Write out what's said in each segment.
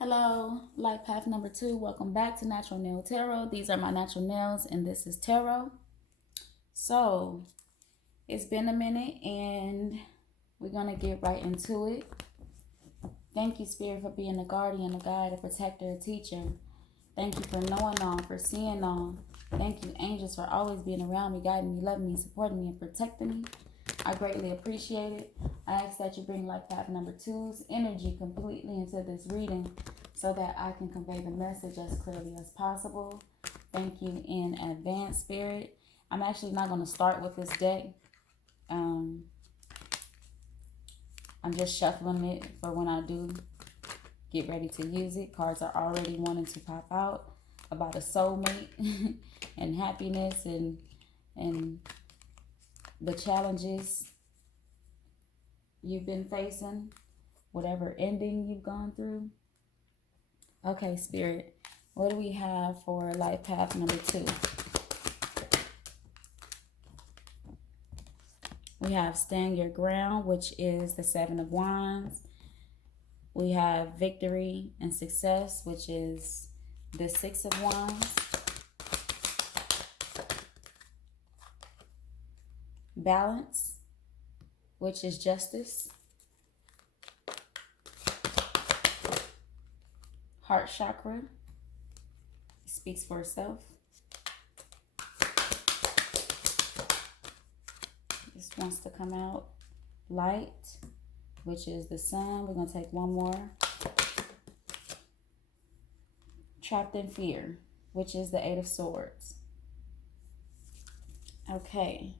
Hello, life path number 2. Welcome back to Natural Nail Tarot. These are my natural nails, and this is tarot. So, it's been a minute, and we're going to get right into it. Thank you, Spirit, for being a guardian, a guide, a protector, a teacher. Thank you for knowing all, for seeing all. Thank you, angels, for always being around me, guiding me, loving me, supporting me, and protecting me. I greatly appreciate it. I ask that you bring life path number 2's energy completely into this reading so that I can convey the message as clearly as possible. Thank you in advance, Spirit. I'm actually not going to start with this deck. I'm just shuffling it for when I do get ready to use it. Cards are already wanting to pop out about a soulmate and happiness and the challenges you've been facing, whatever ending you've gone through. Okay, Spirit, what do we have for life path number 2? We have stand your ground, which is the 7 of Wands. We have victory and success, which is the 6 of Wands. Balance, which is justice. Heart chakra, speaks for itself. This wants to come out. Light, which is the sun. We're going to take one more. Trapped in fear, which is the 8 of Swords. Okay.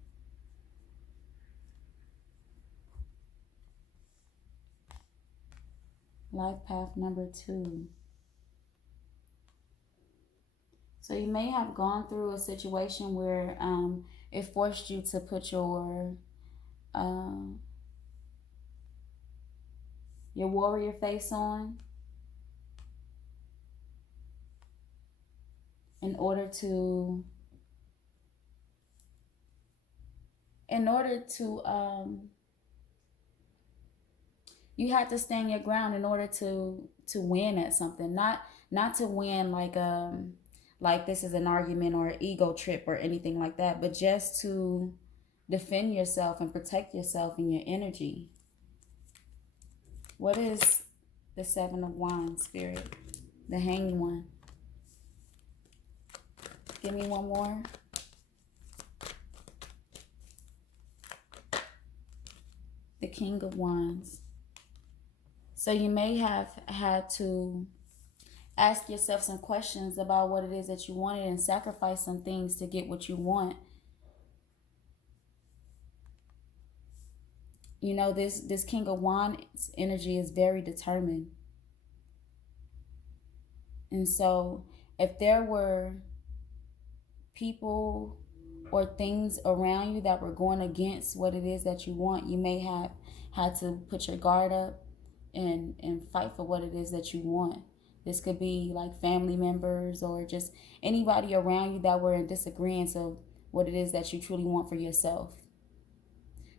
Life path number 2. So you may have gone through a situation where it forced you to put your warrior face on in order to you had to stand your ground in order to win at something, not to win like this is an argument or an ego trip or anything like that, but just to defend yourself and protect yourself and your energy. What is the 7 of Wands, Spirit? The Hanged One. Give me one more. The King of Wands. So you may have had to ask yourself some questions about what it is that you wanted and sacrifice some things to get what you want. You know, this King of Wands energy is very determined. And so if there were people or things around you that were going against what it is that you want, you may have had to put your guard up and fight for what it is that you want. This could be like family members or just anybody around you that were in disagreement of what it is that you truly want for yourself.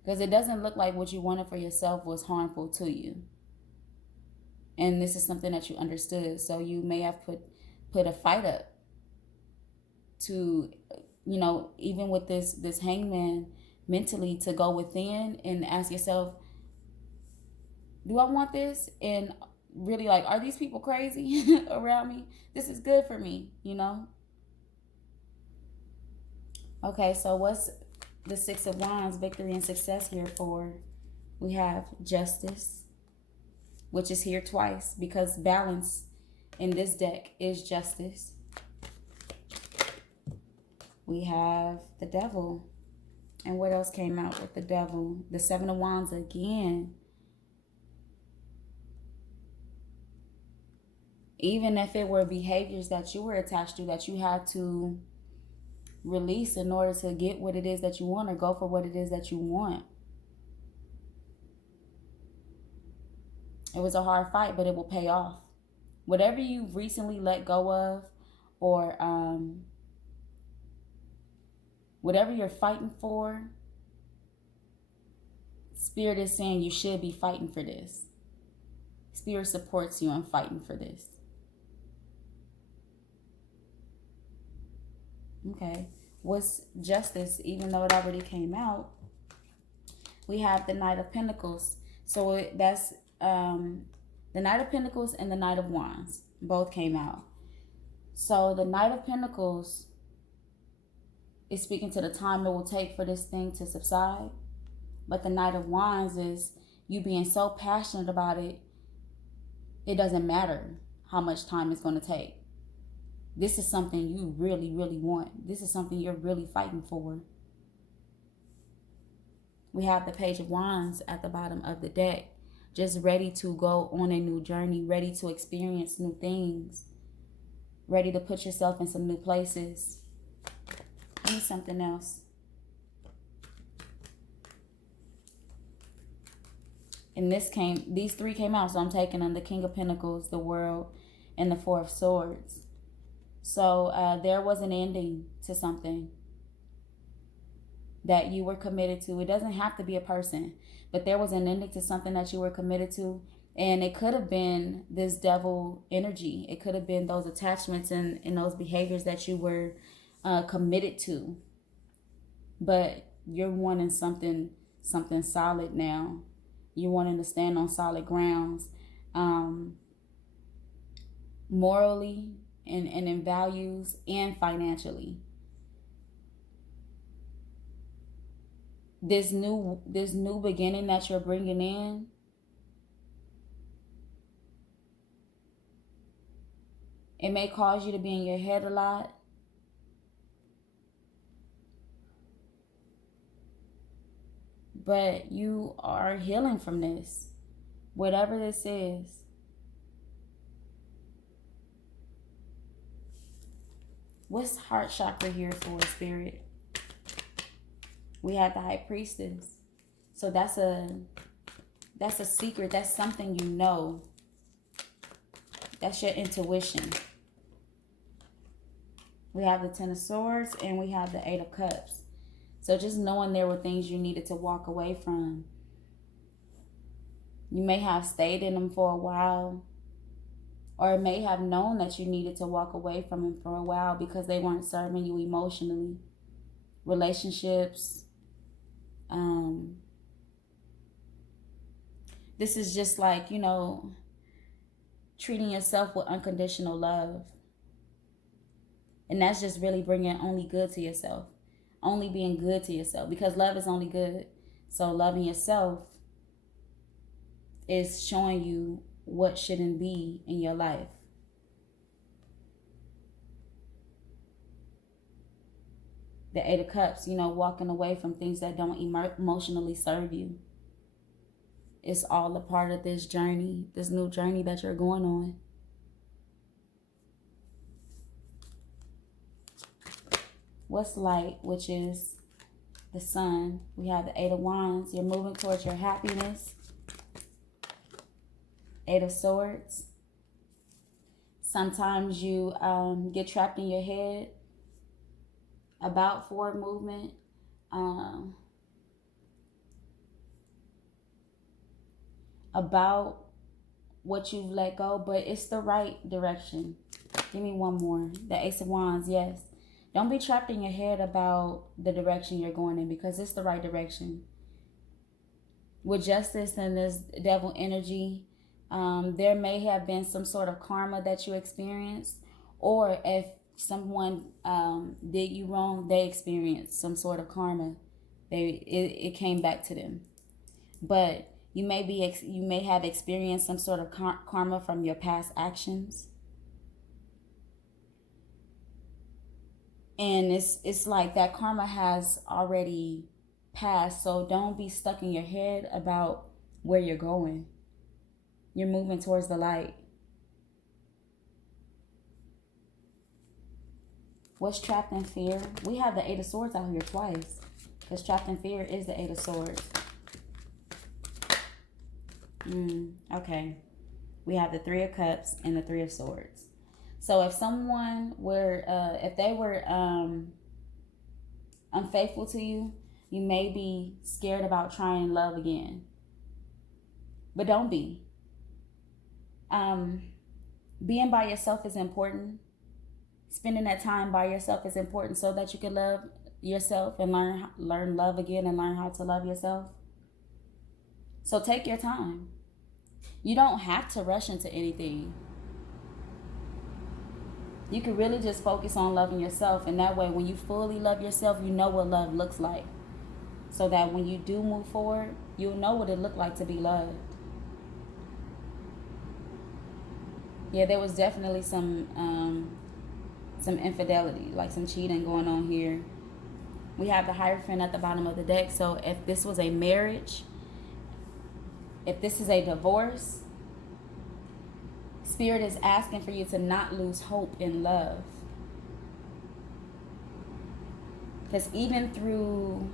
Because it doesn't look like what you wanted for yourself was harmful to you. And this is something that you understood. So you may have put a fight up to, you know, even with this hangman mentally, to go within and ask yourself, do I want this? And really, like, are these people crazy around me? This is good for me, you know? Okay, so what's the 6 of Wands, victory and success here for? We have justice, which is here twice because balance in this deck is justice. We have the Devil. And what else came out with the Devil? The 7 of Wands again. Even if it were behaviors that you were attached to that you had to release in order to get what it is that you want or go for what it is that you want. It was a hard fight, but it will pay off. Whatever you've recently let go of, or whatever you're fighting for, Spirit is saying you should be fighting for this. Spirit supports you in fighting for this. Okay. What's justice? Even though it already came out, we have the Knight of Pentacles. So that's the Knight of Pentacles and the Knight of Wands. Both came out. So the Knight of Pentacles is speaking to the time it will take for this thing to subside. But the Knight of Wands is you being so passionate about it, it doesn't matter how much time it's going to take. This is something you really, really want. This is something you're really fighting for. We have the Page of Wands at the bottom of the deck, just ready to go on a new journey, ready to experience new things, ready to put yourself in some new places. Need something else. And these three came out, so I'm taking them: the King of Pentacles, the World, and the Four of Swords. So there was an ending to something that you were committed to. It doesn't have to be a person, but there was an ending to something that you were committed to. And it could have been this devil energy. It could have been those attachments and those behaviors that you were committed to. But you're wanting something solid now. You're wanting to stand on solid grounds, morally and in values and financially. This new beginning that you're bringing in, it may cause you to be in your head a lot. But you are healing from this, whatever this is. What's heart chakra here for, Spirit? We have the High Priestess. So that's a secret. That's something you know. That's your intuition. We have the Ten of Swords and we have the Eight of Cups. So just knowing there were things you needed to walk away from. You may have stayed in them for a while, or may have known that you needed to walk away from them for a while because they weren't serving you emotionally. Relationships. This is just like, treating yourself with unconditional love. And that's just really bringing only good to yourself. Only being good to yourself, because love is only good. So loving yourself is showing you what shouldn't be in your life. The Eight of Cups, walking away from things that don't emotionally serve you. It's all a part of this journey, this new journey that you're going on. What's light, which is the Sun. We have the Eight of Wands. You're moving towards your happiness. Eight of Swords. Sometimes you get trapped in your head about forward movement. About what you've let go, but it's the right direction. Give me one more. The Ace of Wands, yes. Don't be trapped in your head about the direction you're going in, because it's the right direction. With Justice and this devil energy, there may have been some sort of karma that you experienced, or if someone did you wrong, they experienced some sort of karma. It came back to them. But you may have experienced some sort of karma from your past actions. And it's like that karma has already passed. So don't be stuck in your head about where you're going. You're moving towards the light. What's trapped in fear? We have the Eight of Swords out here twice, because trapped in fear is the Eight of Swords. Okay. We have the Three of Cups and the Three of Swords. So if someone if they were unfaithful to you, you may be scared about trying love again. But don't be. Um, being by yourself is important. Spending that time by yourself is important so that you can love yourself and learn love again and learn how to love yourself. So take your time. You don't have to rush into anything. You can really just focus on loving yourself, and that way when you fully love yourself, you know what love looks like. So that when you do move forward, you'll know what it looked like to be loved. Yeah, there was definitely some infidelity, like some cheating going on here. We have the Hierophant at the bottom of the deck. So if this was a marriage, if this is a divorce, Spirit is asking for you to not lose hope in love. Because even through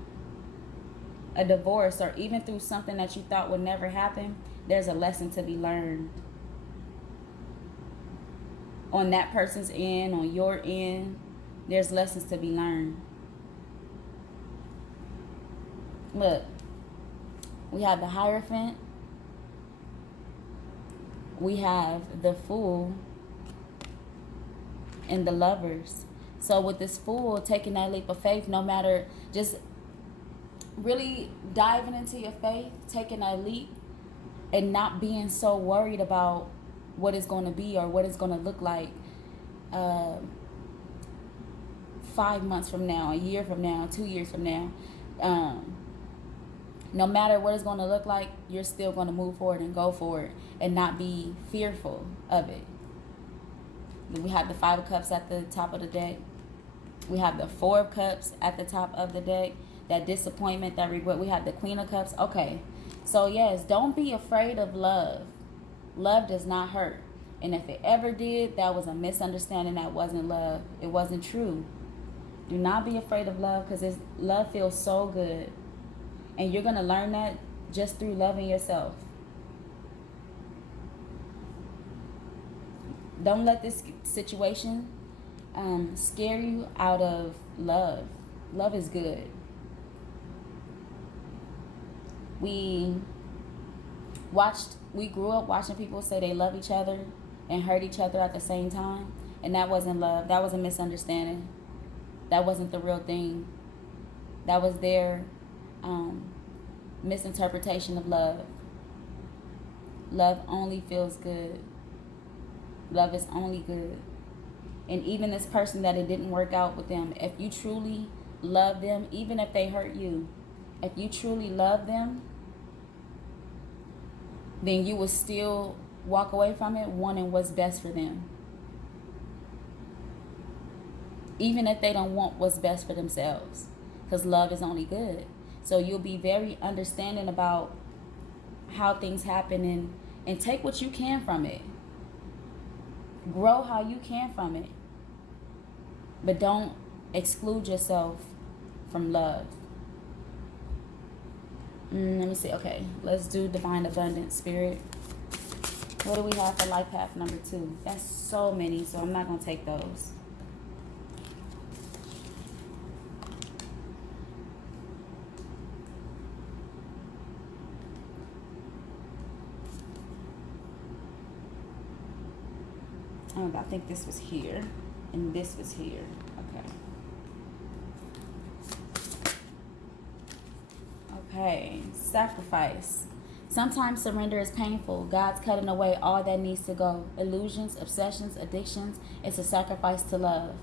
a divorce, or even through something that you thought would never happen, there's a lesson to be learned. On that person's end, on your end, there's lessons to be learned. Look, we have the Hierophant. We have the Fool and the Lovers. So with this Fool taking that leap of faith, no matter, just really diving into your faith, taking that leap, and not being so worried about what it's going to be or what it's going to look like 5 months from now, a year from now, 2 years from now. No matter what it's going to look like, you're still going to move forward and go forward and not be fearful of it. We have the Five of Cups at the top of the deck. We have the Four of Cups at the top of the deck. That disappointment, that regret. We have the Queen of Cups. Okay. So yes, don't be afraid of love. Love does not hurt. And if it ever did, that was a misunderstanding. That wasn't love. It wasn't true. Do not be afraid of love, because love feels so good. And you're going to learn that just through loving yourself. Don't let this situation scare you out of love. Love is good. We grew up watching people say they love each other and hurt each other at the same time. And that wasn't love. That was a misunderstanding. That wasn't the real thing. That was their misinterpretation of love. Love only feels good. Love is only good. And even this person that it didn't work out with them, if you truly love them, even if they hurt you, if you truly love them, then you will still walk away from it wanting what's best for them. Even if they don't want what's best for themselves. Because love is only good. So you'll be very understanding about how things happen, and take what you can from it. Grow how you can from it. But don't exclude yourself from love. Let me see. Okay, let's do Divine Abundance, Spirit. What do we have for life path number 2? That's so many, so I'm not going to take those. I think this was here, and this was here. Okay, sacrifice. Sometimes surrender is painful. God's cutting away all that needs to go. Illusions, obsessions, addictions. It's a sacrifice to love.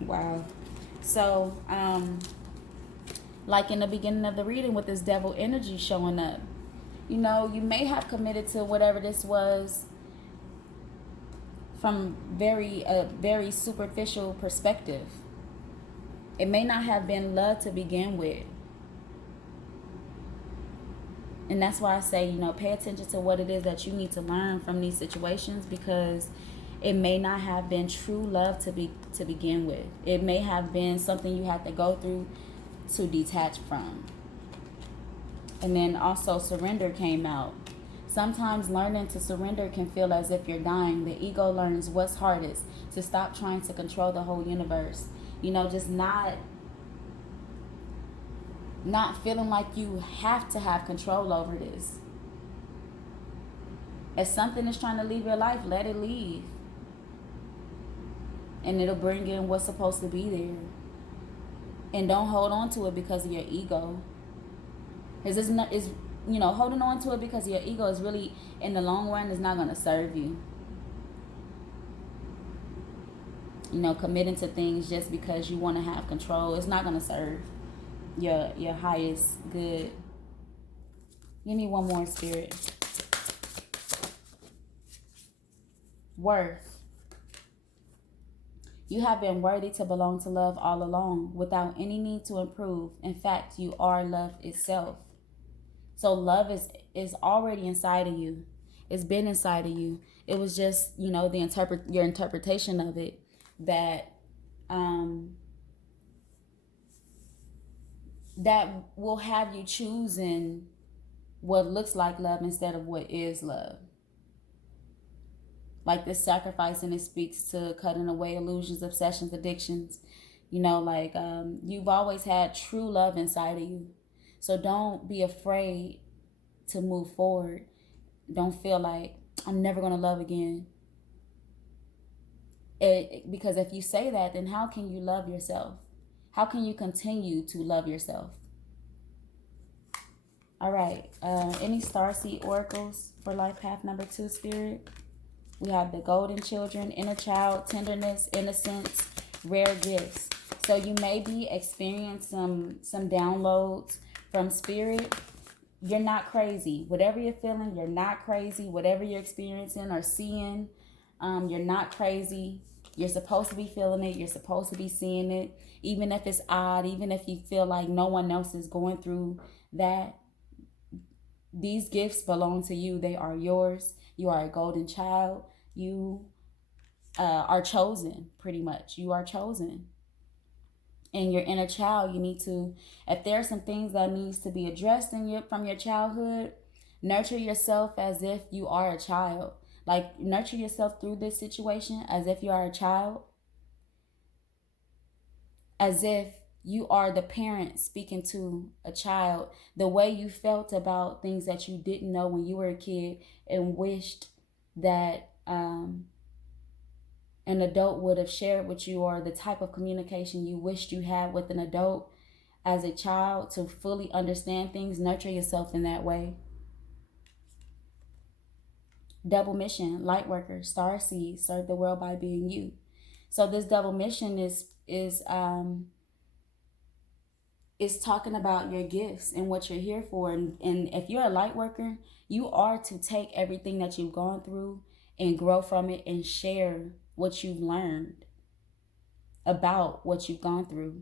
Wow. So, like in the beginning of the reading with this devil energy showing up, you know, you may have committed to whatever this was from a very superficial perspective. It may not have been love to begin with. And that's why I say, you know, pay attention to what it is that you need to learn from these situations, because it may not have been true love to begin with. It may have been something you had to go through to detach from. And then also surrender came out. Sometimes learning to surrender can feel as if you're dying. The ego learns what's hardest, to stop trying to control the whole universe. You know, just not feeling like you have to have control over this. If something is trying to leave your life, let it leave. And it'll bring in what's supposed to be there. And don't hold on to it because of your ego. Because it's not, is holding on to it because of your ego is really, in the long run, is not going to serve you. Committing to things just because you want to have control, it's not going to serve your highest good. Give me one more, Spirit. Worth. You have been worthy to belong to love all along without any need to improve. In fact, you are love itself. So love is already inside of you. It's been inside of you. It was just, your interpretation of it that that will have you choosing what looks like love instead of what is love. Like this sacrifice, and it speaks to cutting away illusions, obsessions, addictions. You've always had true love inside of you. So don't be afraid to move forward. Don't feel like I'm never going to love again. Because if you say that, then how can you love yourself? How can you continue to love yourself? All right. Any starseed oracles for life path number 2, Spirit? We have the golden children, inner child, tenderness, innocence, rare gifts. So you may be experiencing some downloads from Spirit. You're not crazy. Whatever you're feeling, you're not crazy. Whatever you're experiencing or seeing, you're not crazy. You're supposed to be feeling it. You're supposed to be seeing it. Even if it's odd, even if you feel like no one else is going through that, these gifts belong to you. They are yours. You are a golden child. You are chosen, pretty much. You are chosen. And your inner child, you need to, if there are some things that needs to be addressed from your childhood, nurture yourself as if you are a child. Like, nurture yourself through this situation as if you are a child. As if you are the parent speaking to a child. The way you felt about things that you didn't know when you were a kid and wished that an adult would have shared with you, or the type of communication you wished you had with an adult as a child to fully understand things. Nurture yourself in that way. Double mission, light worker, star seed, serve the world by being you. So this double mission is talking about your gifts and what you're here for. And if you're a light worker, you are to take everything that you've gone through and grow from it and share what you've learned about what you've gone through.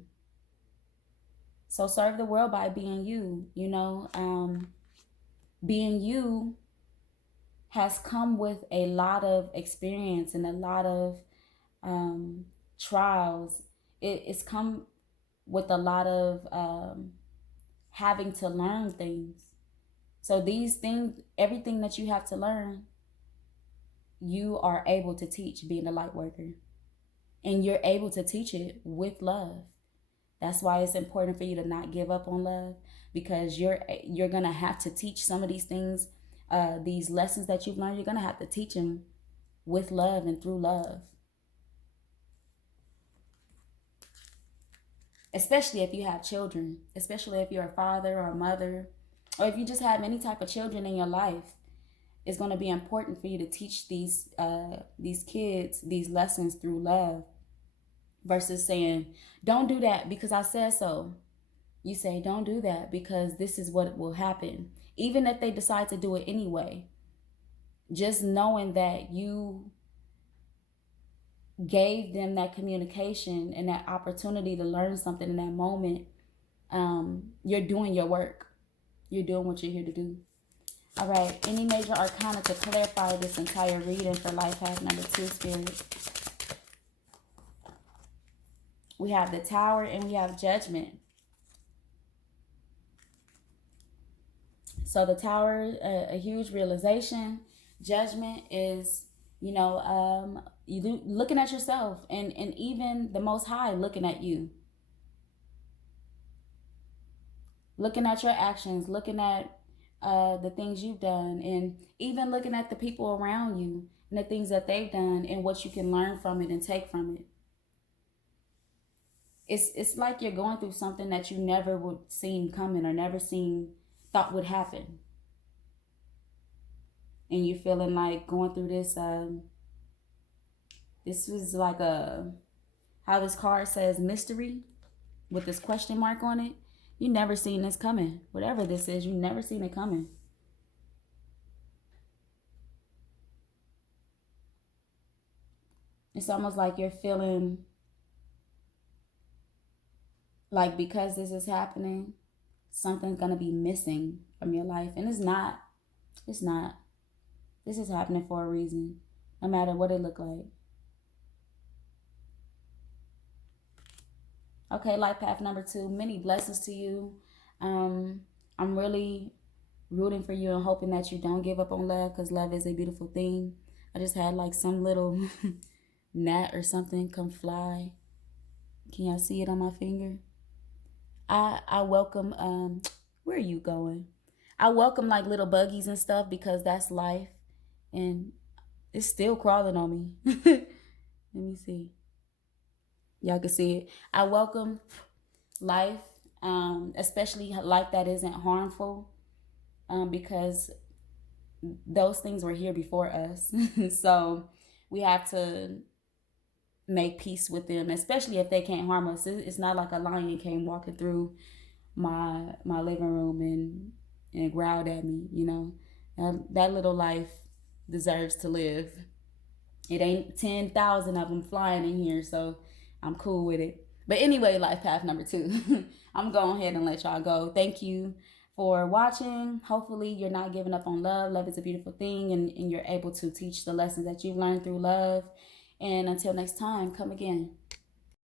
So serve the world by being you. Being you has come with a lot of experience and a lot of trials. It's come with a lot of having to learn things. So these things, everything that you have to learn, you are able to teach being a light worker. And you're able to teach it with love. That's why it's important for you to not give up on love, because you're going to have to teach some of these things, these lessons that you've learned, you're going to have to teach them with love and through love. Especially if you have children, especially if you're a father or a mother, or if you just have any type of children in your life. It's going to be important for you to teach these kids these lessons through love, versus saying, don't do that because I said so. You say, don't do that because this is what will happen. Even if they decide to do it anyway, just knowing that you gave them that communication and that opportunity to learn something in that moment, you're doing your work. You're doing what you're here to do. All right, any major arcana to clarify this entire reading for life path number 2, Spirit? We have the Tower and we have Judgment. So the Tower, a huge realization. Judgment is, you looking at yourself, and even the Most High looking at you. Looking at your actions, looking at the things you've done, and even looking at the people around you and the things that they've done and what you can learn from it and take from it. It's like you're going through something that you never would seen coming or never seen thought would happen, and you're feeling like going through this. This was like a, how this card says mystery with this question mark on it. You never seen this coming. Whatever this is, you never seen it coming. It's almost like you're feeling like because this is happening, something's gonna be missing from your life. And it's not. It's not. This is happening for a reason, no matter what it look like. Okay, life path number 2. Many blessings to you. I'm really rooting for you and hoping that you don't give up on love, because love is a beautiful thing. I just had like some little gnat or something come fly. Can y'all see it on my finger? I welcome where are you going? I welcome like little buggies and stuff because that's life, and it's still crawling on me. Let me see. Y'all can see it. I welcome life, especially life that isn't harmful, because those things were here before us. So we have to make peace with them, especially if they can't harm us. It's not like a lion came walking through my living room and growled at me. That little life deserves to live. It ain't 10,000 of them flying in here, so I'm cool with it. But anyway, life path number 2. I'm going ahead and let y'all go. Thank you for watching. Hopefully you're not giving up on love. Love is a beautiful thing, and you're able to teach the lessons that you've learned through love. And until next time, come again.